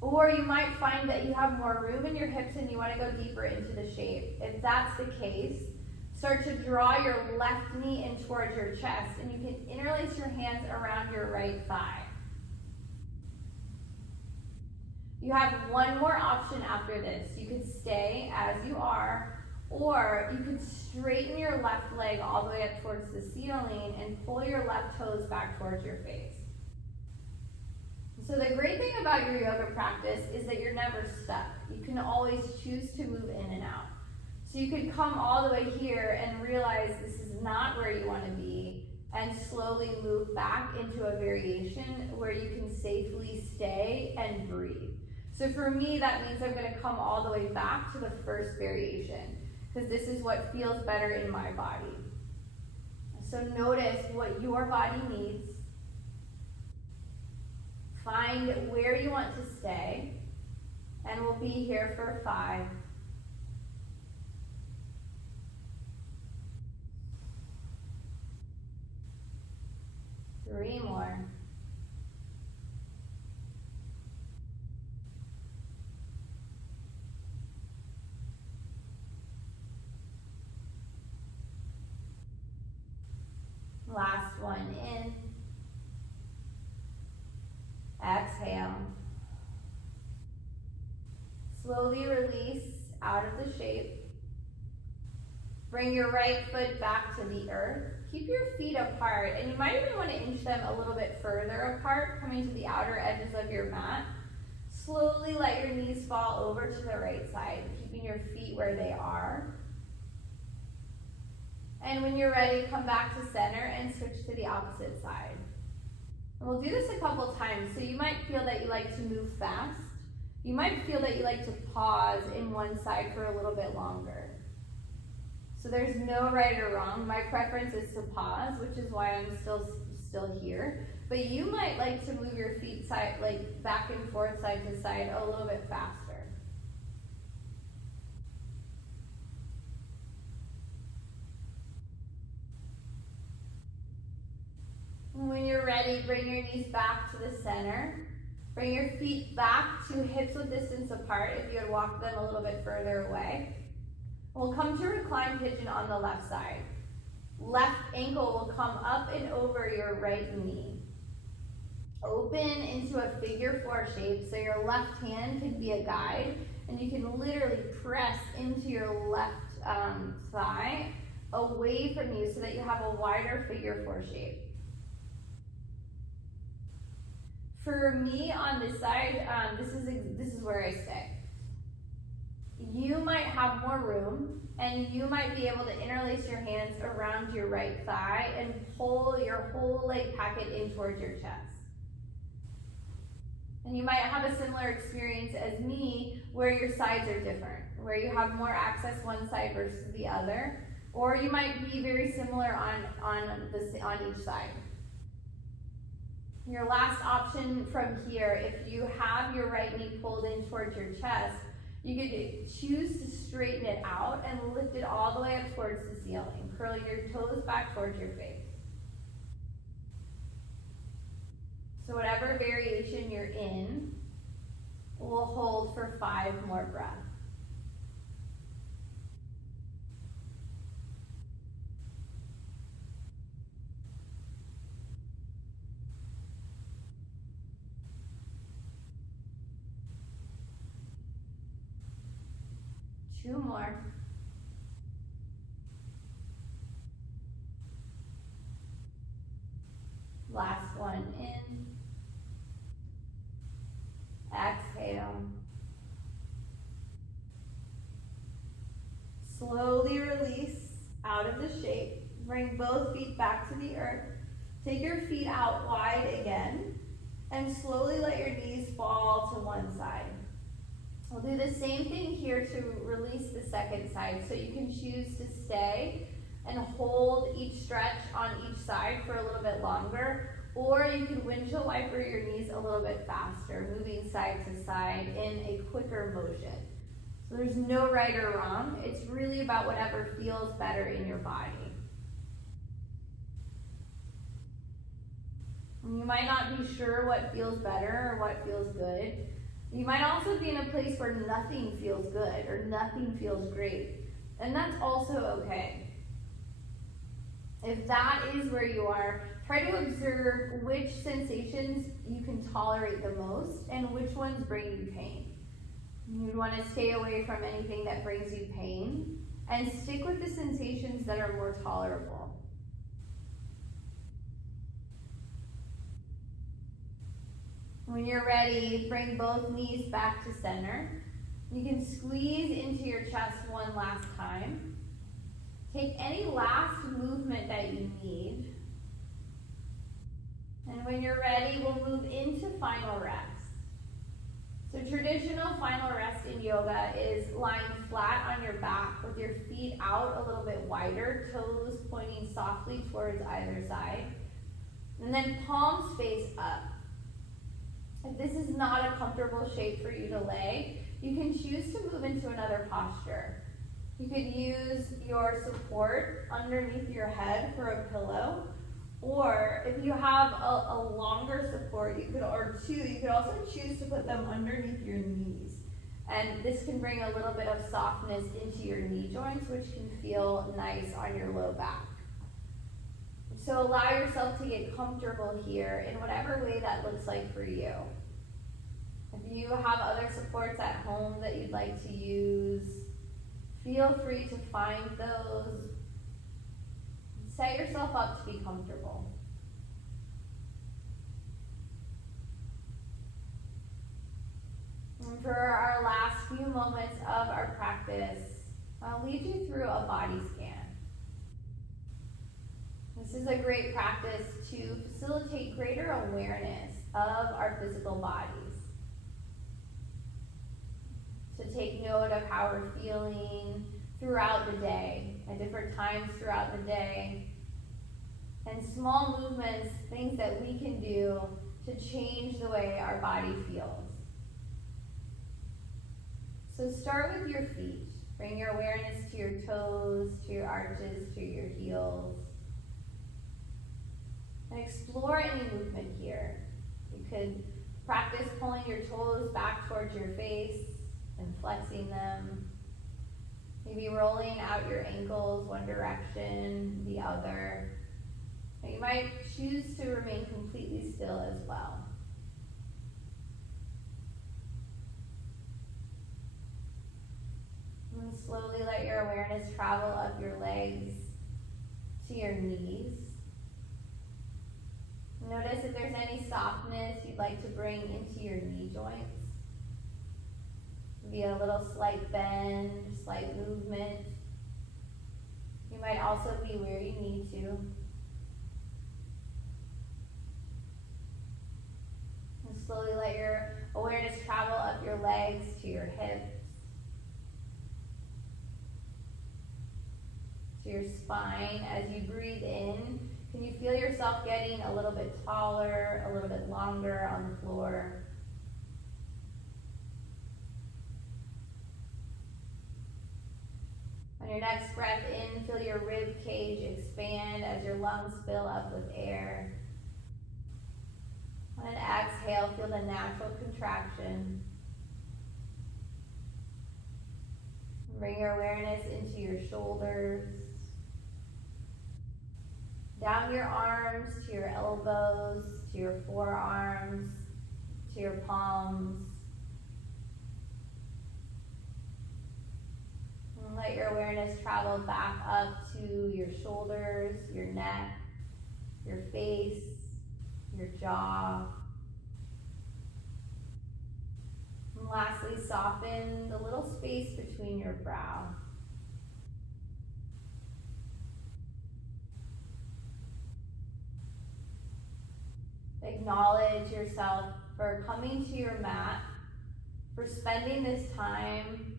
Or you might find that you have more room in your hips and you want to go deeper into the shape. If that's the case, start to draw your left knee in towards your chest, and you can interlace your hands around your right thigh. You have one more option after this. You could stay as you are, or you could straighten your left leg all the way up towards the ceiling and pull your left toes back towards your face. So the great thing about your yoga practice is that you're never stuck. You can always choose to move in and out. So you could come all the way here and realize this is not where you want to be, and slowly move back into a variation where you can safely stay and breathe. So for me, that means I'm going to come all the way back to the first variation, because this is what feels better in my body. So notice what your body needs. Find where you want to stay, and we'll be here for 5. 3 more. Last one in. Exhale. Slowly release out of the shape. Bring your right foot back to the earth. Keep your feet apart, and you might even want to inch them a little bit further apart, coming to the outer edges of your mat. Slowly let your knees fall over to the right side, keeping your feet where they are. And when you're ready, come back to center and switch to the opposite side. And we'll do this a couple times. So you might feel that you like to move fast. You might feel that you like to pause in one side for a little bit longer. So there's no right or wrong. My preference is to pause, which is why I'm still here. But you might like to move your feet back and forth, side to side, a little bit faster. When you're ready, bring your knees back to the center. Bring your feet back to hips width distance apart if you had walked them a little bit further away. We'll come to reclined pigeon on the left side. Left ankle will come up and over your right knee. Open into a figure 4 shape, so your left hand can be a guide, and you can literally press into your left thigh away from you so that you have a wider figure 4 shape. For me on this side, this is where I stay. You might have more room, and you might be able to interlace your hands around your right thigh and pull your whole leg packet in towards your chest. And you might have a similar experience as me where your sides are different, where you have more access one side versus the other, or you might be very similar on each side. Your last option from here, if you have your right knee pulled in towards your chest, you could choose to straighten it out and lift it all the way up towards the ceiling, curling your toes back towards your face. So whatever variation you're in, we'll hold for 5 more breaths. Two more. Last one in. Exhale. Slowly release out of the shape. Bring both feet back to the earth. Take your feet out wide again, and slowly let your knees fall to one side. We'll do the same thing here to release the second side. So you can choose to stay and hold each stretch on each side for a little bit longer, or you can windshield wiper your knees a little bit faster, moving side to side in a quicker motion. So there's no right or wrong. It's really about whatever feels better in your body. You might not be sure what feels better or what feels good. You might also be in a place where nothing feels good or nothing feels great. And that's also okay. If that is where you are, try to observe which sensations you can tolerate the most and which ones bring you pain. You'd want to stay away from anything that brings you pain and stick with the sensations that are more tolerable. When you're ready, bring both knees back to center. You can squeeze into your chest one last time. Take any last movement that you need. And when you're ready, we'll move into final rest. So traditional final rest in yoga is lying flat on your back with your feet out a little bit wider, toes pointing softly towards either side. And then palms face up. If this is not a comfortable shape for you to lay, you can choose to move into another posture. You could use your support underneath your head for a pillow, or if you have a longer support, you could also choose to put them underneath your knees. And this can bring a little bit of softness into your knee joints, which can feel nice on your low back. So allow yourself to get comfortable here in whatever way that looks like for you. If you have other supports at home that you'd like to use, feel free to find those. Set yourself up to be comfortable. And for our last few moments of our practice, I'll lead you through a body scan. This is a great practice to facilitate greater awareness of our physical bodies. To take note of how we're feeling throughout the day, at different times throughout the day, and small movements, things that we can do to change the way our body feels. So start with your feet. Bring your awareness to your toes, to your arches, to your heels. And explore any movement here. You could practice pulling your toes back towards your face and flexing them. Maybe rolling out your ankles one direction, the other. And you might choose to remain completely still as well. And slowly let your awareness travel up your legs to your knees. Notice if there's any softness you'd like to bring into your knee joints. Maybe a little slight bend, slight movement. You might also be where you need to. And slowly let your awareness travel up your legs to your hips, to your spine. As you breathe in, can you feel yourself getting a little bit taller, a little bit longer on the floor? On your next breath in, feel your rib cage expand as your lungs fill up with air. On an exhale, feel the natural contraction. Bring your awareness into your shoulders, down your arms to your elbows, to your forearms, to your palms. And let your awareness travel back up to your shoulders, your neck, your face, your jaw. And lastly, soften the little space between your brow. Acknowledge yourself for coming to your mat, for spending this time,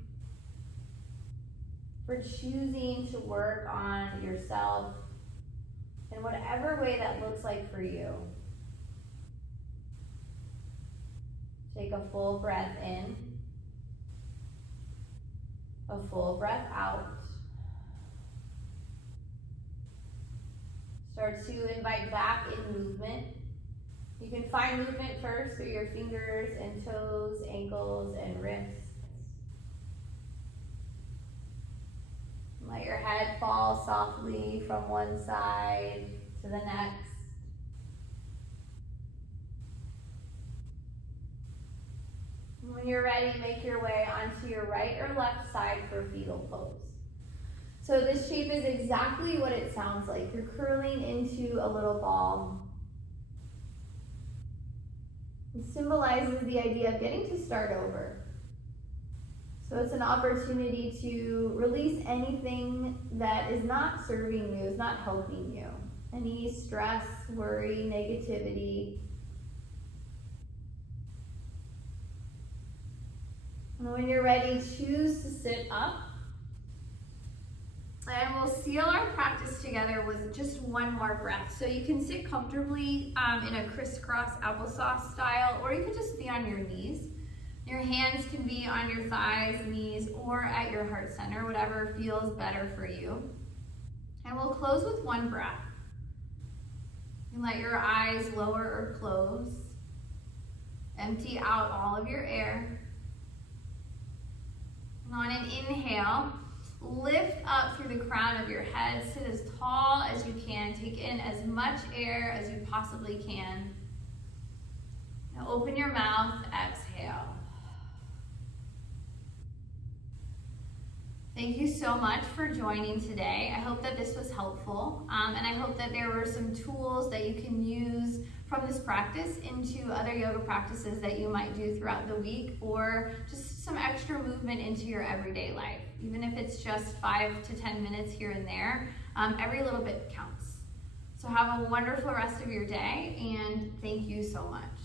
for choosing to work on yourself in whatever way that looks like for you. Take a full breath in, a full breath out. Start to invite back in movement. You can find movement first through your fingers and toes, ankles, and wrists. Let your head fall softly from one side to the next. When you're ready, make your way onto your right or left side for fetal pose. So this shape is exactly what it sounds like. You're curling into a little ball. It symbolizes the idea of getting to start over. So it's an opportunity to release anything that is not serving you, is not helping you. Any stress, worry, negativity. And when you're ready, choose to sit up. And we'll seal our practice together with just one more breath. So you can sit comfortably in a crisscross applesauce style, or you could just be on your knees. Your hands can be on your thighs, knees, or at your heart center, whatever feels better for you. And we'll close with one breath. You can let your eyes lower or close. Empty out all of your air. And on an inhale, lift up through the crown of your head. Sit as tall as you can. Take in as much air as you possibly can. Now open your mouth, exhale. Thank you so much for joining today. I hope that this was helpful, and I hope that there were some tools that you can use from this practice into other yoga practices that you might do throughout the week, or just some extra movement into your everyday life. Even if it's just 5 to 10 minutes here and there, every little bit counts. So have a wonderful rest of your day, and thank you so much.